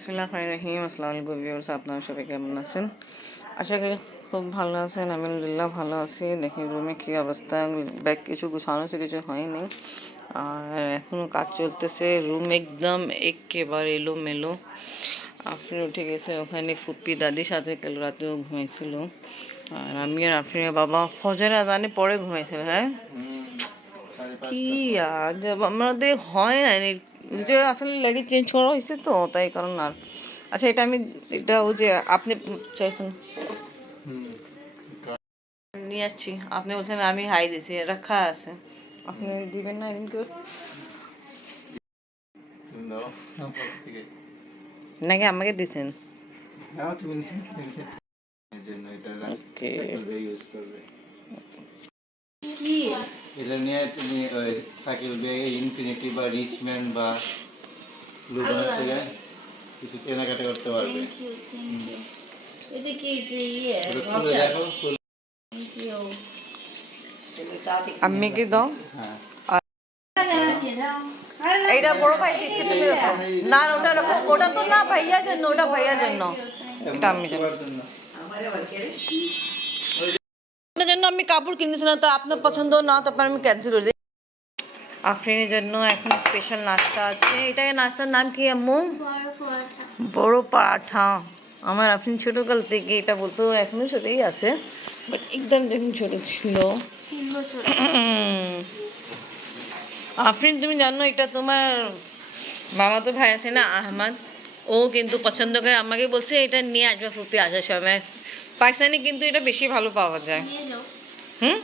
বিসমিল্লাহির আসসালামু আলাইকুম ভিউয়ার্স, আপনারা সবাই কেমন আছেন? আশা করি খুব ভালো আছেন। আলহামদুলিল্লাহ ভালো আছি। দেখি রুমে কী অবস্থা, ব্যাগ কিছু গুছানো আছে, কিছু হয়নি, আর এখনও কাজ চলতেছে। রুম একদম একেবারে এলোমেলো। আফরিন উঠে গেছে, ওখানে ফুপ্পি দাদির সাথে কাল রাতেও ঘুমাইছিল, আর আমি আর আফরিনের বাবা ফজর আজানে পরে ঘুমাইছিল। হ্যাঁ, কি আজব, আমাদের হয় না যে আসলে লেগে চেঞ্জ করা হয়েছে তো তাই কারণ। আর আচ্ছা, এটা আমি এটা ওই যে আপনি চাইছেন নিয়ে আসছি, আপনি বলছেন আমি হাই দিছি, রাখা আছে, আপনি দিবেন না এরকম করে নাকি আমাকে দিছেন? ওকে, এটা নিয়ে তুমি ওই সাইকেল বে ইনফিনিটি বা রিচম্যান বা লুবনা থেকে কিছু কেনাকাটা করতে পারবে। এটা কি যে ইয়ে খুলে দেখো, আমি কি দাও? হ্যাঁ, এইটা বড় ভাই দিচ্ছে, তুমি রাখো। না ওটা রাখো, ওটা তো না ভাইয়ার জন্য, ওটা ভাইয়ার জন্য, এটা আমি জন্য। আপনার জন্য আমি কাপড় কিনেছিলাম, তো আপনার পছন্দ না, তারপর আমি ক্যান্সেল করে দিই। আফরিনের জন্য এখন স্পেশাল নাস্তা আছে। এটা নাস্তার নাম কি আম্মু? বড় পারাঠা। আমার আফরিন ছোটকাল থেকে এটা বলতো, এখনো ছোটই আছে, বাট একদম যখন ছোট ছিল। আফরিন তুমি জানো এটা তোমার মামাতো ভাই আছে না আহমদ, ও কিন্তু পছন্দ করে, আমাকে বলছে এটা নিয়ে আসবে ফুপি আসার সময়। পাকিস্তানি কিন্তু এটা বেশি ভালো পাওয়া যায়। হুম,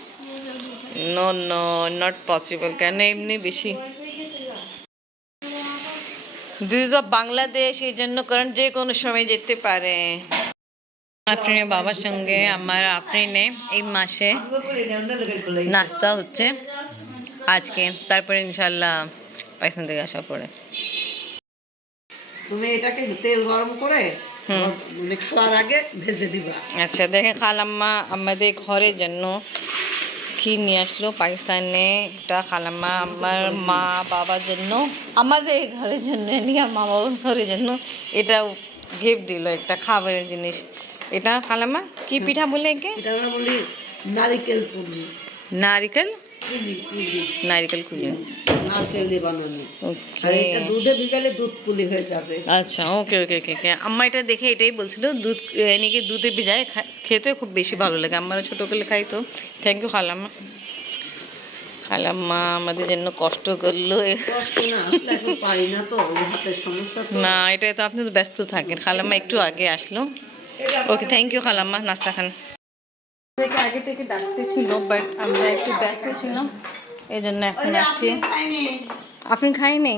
নো নো, নট পসিবল, কেন এমনি বেশি দিস অফ বাংলাদেশ, এই জন্য কারণ যে কোনো সময় যেতে পারে। আফরিনের বাবার সঙ্গে আমার আফরিনে এই মাসে নাস্তা হচ্ছে আজকে, তারপরে ইনশাল্লাহ পাকিস্তান থেকে আসার পরে। তুমি এটাকে তেল গরম করে খাওয়ার আগে ভেজে দিবা। আচ্ছা, দেখে খালাম্মা আমাদের ঘরের জন্য কি নিয়ে আসলো পাকিস্তানে। এটা খালাম্মা আমার মা বাবার জন্য, আমাদের ঘরের জন্য নিয়ে মা বাবার ঘরের জন্য এটা গিফট দিল, একটা খাবারের জিনিস। এটা খালাম্মা কি পিঠা বলে একে? এটা আমরা বলি নারিকেল পুলি। নারিকেল পুলি নারিকেল কুলি, নারকেল দিয়ে বানানো। ওকে, আর এটা দুধে ভিজালে দুধ পুলি হয়ে যাবে। আচ্ছা, ওকে ওকে ওকে ওকে। আম্মা এটা দেখে এটাই বলছিল, দুধ এনেকে দুধে ভিজায় খেতে খুব বেশি ভালো লাগে, আমারও ছোটোবেলে খাই তো। থ্যাংক ইউ খালাম্মা। খালাম্মা আমাদের জন্য কষ্ট করলো। কষ্ট না, আসলে এখন পারি না তো, হাতের সমস্যা তো। না, এটাই তো, আপনি তো ব্যস্ত থাকেন। খালাম্মা একটু আগে আসলো। ওকে, থ্যাংক ইউ খালাম্মা, নাস্তা খান। আগে থেকে ডাকতেছিল, বাট আমরা একটু ব্যস্ত ছিলাম, এই জন্য এখন আসছি। আফরিন খাইনি?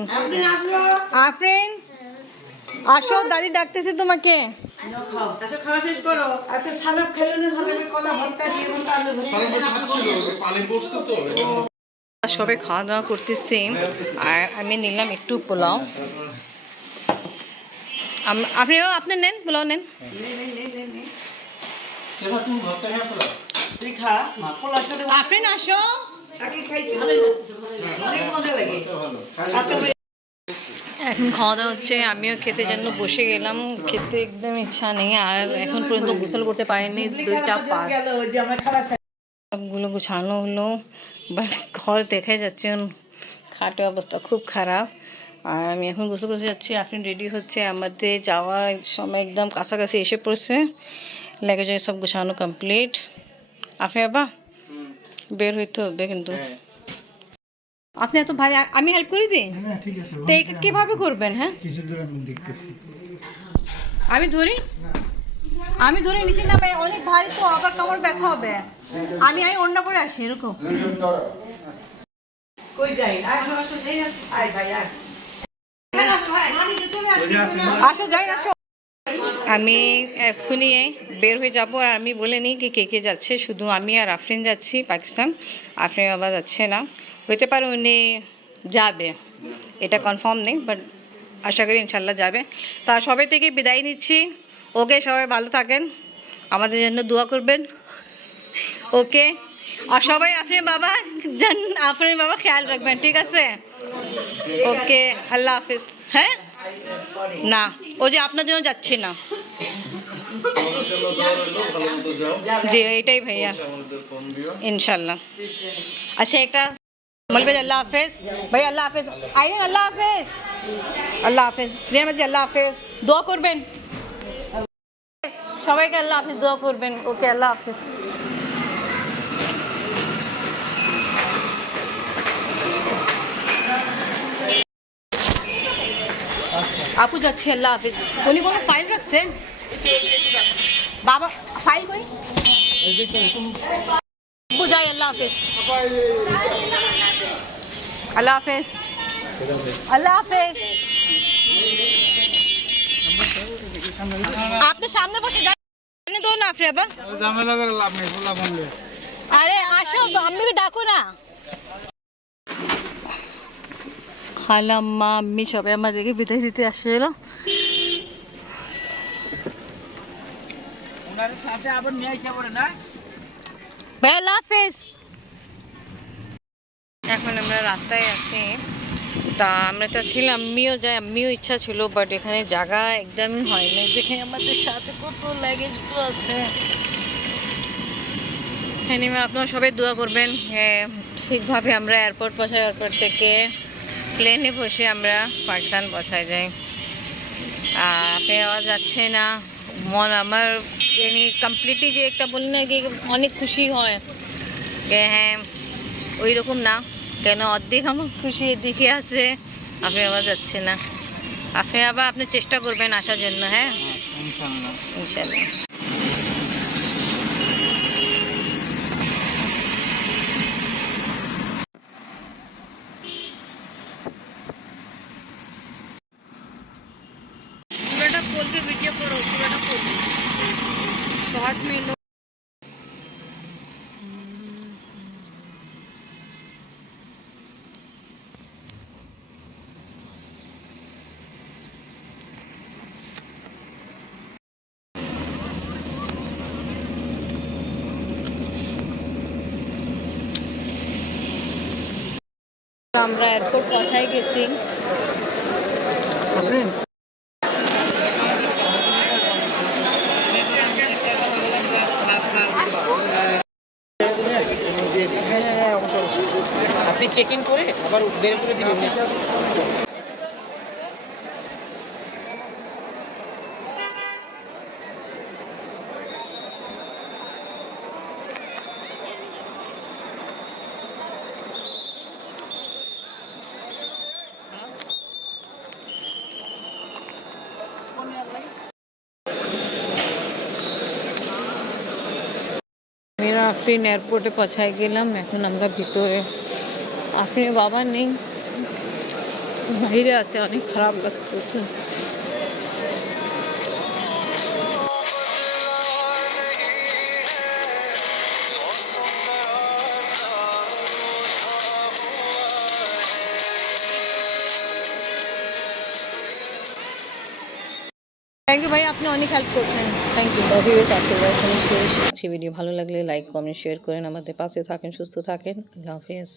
আফরিন আসো, দাদি ডাকতেছে তোমাকে। খাওয়া শেষ করো। আজকে সালাদ খেলে না, সালাদে কলা ভর্তা দিয়ে ভর্তা আলু ভর্তা। সবাই খাওয়া দাওয়া করতেছি, আর আমি নিলাম একটু পোলাও। আপনিও আপনি নেন, পোলাও নেন। তুই খা, মা পোলার সাথে আফরিন আসো। আগে খাইছি, ভালোই লাগছে, অনেক মজা লাগে। এখন খাওয়া দাওয়া হচ্ছে, আমিও খেতে জন্য বসে গেলাম। খেতে একদম ইচ্ছা নেই, আর এখন পর্যন্ত গোসল করতে পারিনি, 2টা পা। সবগুলো গুছানো হলো, বাট ঘর দেখা যাচ্ছে খাটের অবস্থা খুব খারাপ। আর আমি এখন গোসল করতে যাচ্ছি, আফরিন রেডি হচ্ছে, আমাদের যাওয়ার সময় একদম কাছাকাছি এসে পড়ছে। লেগে সব গুছানো কমপ্লিট। আফরিন বাবা বের হইতে হবে কিন্তু। আপনি এত ভারী, আমি হেল্প করে দিই? তো কিভাবে করবেন? হ্যাঁ, আমি ধরি, আমি ধরে নিচে নামে, অনেক ভারী তো, আবার কামড় ব্যথা হবে। আমি অন্য করে আসি, এরকম। কই যাই? আয় ভাই আয়। আসো, যাই আসো। আমি এক্ষুনি বের হয়ে যাব, আর আমি বলে নিই কি কে কে যাচ্ছে। শুধু আমি আর আফরিন যাচ্ছি পাকিস্তান, আফরিন বাবা যাচ্ছে না। হইতে পারে উনি যাবে, এটা কনফার্ম নেই, বাট আশা করি ইনশাল্লাহ যাবে। তা সবাই থেকে বিদায় নিচ্ছি। ওকে, সবাই ভালো থাকেন, আমাদের জন্য দোয়া করবেন। ওকে, আর সবাই আফরিন বাবা খেয়াল রাখবেন, ঠিক আছে? ওকে, আল্লাহ হাফিজ। হ্যাঁ। পরে না ও যে আপনার জন্য যাচ্ছে না আমাদের জন্য দোয়া রইলো, ভালো মতো যাও। জি এটাই ভাইয়া পৌঁছে আমাদের ফোন দিও। ইনশাল্লাহ আচ্ছা একটা বলবে যে আল্লাহ হাফেজ ভাই আল্লাহ হাফেজ আইন আল্লাহ হাফেজ আল্লাহ হাফেজ রিয়ান মাঝি আল্লাহ হাফেজ দোয়া করবেন সবাইকে আল্লাহ হাফেজ দোয়া করবেন ওকে আল্লাহ হাফেজ আপু যাচ্ছি আল্লাহ হাফেজ উনি কোনো ফাইল রাখছেন বাবা ফাইল কই আপু যাই আল্লাহ হাফেজ আল্লাহ হাফেজ আল্লাহ হাফেজ আপনি সামনে বসে যান তো না আপনি আবার ঝামেলা করে লাভ নেই, খোলা বন্ধ। আরে আসো তো আম্মিকে ডাকো না খালাম্মা আম্মি সবাই আমাদেরকে বিদায় দিতে আসছিল ওনার সাথে আবার নিয়ে আসা পড়ে না। ভাই আল্লাহ হাফেজ এখন আমরা রাস্তায় আছি তা আমরা চাচ্ছিলাম আম্মিও ইচ্ছা ছিল বাট এখানে জায়গা একদমই হয়নি যেখানে আমাদের সাথে কত লাগেজগুলো আছে এনিমে আপনারা সবাই দোয়া করবেন ঠিকভাবে আমরা এয়ারপোর্ট পৌঁছাই এয়ারপোর্ট থেকে প্লেনে বসে আমরা পাকিস্তান পৌঁছায় যাই আপনি আওয়াজ যাচ্ছে না মন আমার এনি কমপ্লিটলি যে একটা বলি না কি অনেক খুশি হয় যে হ্যাঁ ওই রকম না কেন অর্ধেক আমার খুশি এদিকে আছে আপনি আবার যাচ্ছে না আপনি আবার আপনি চেষ্টা করবেন আসার জন্য হ্যাঁ ইনশাআল্লাহ। ইনশাল্লাহ पूरा खोल के वीडियो करो पूरा खोल शॉर्ट में लो আমরা এয়ারপোর্ট পৌঁছাই গেছি আপনি চেক ইন করে আবার বের করে দিবেন। মেরা আফরিন এয়ারপোর্টে পৌঁছায় গেলাম এখন আমরা ভিতরে আফরিনের বাবা নেই বাইরে আছে অনেক খারাপ লাগতেছে থ্যাংক ইউ ভাই আপনি অনেক হেল্প করছেন থ্যাংক ইউ ভিউয়ার্স আজকের ভিডিও ভালো লাগলে লাইক কমেন্ট শেয়ার করেন আমাদের পাশে থাকেন সুস্থ থাকেন আল্লাহ হাফেজ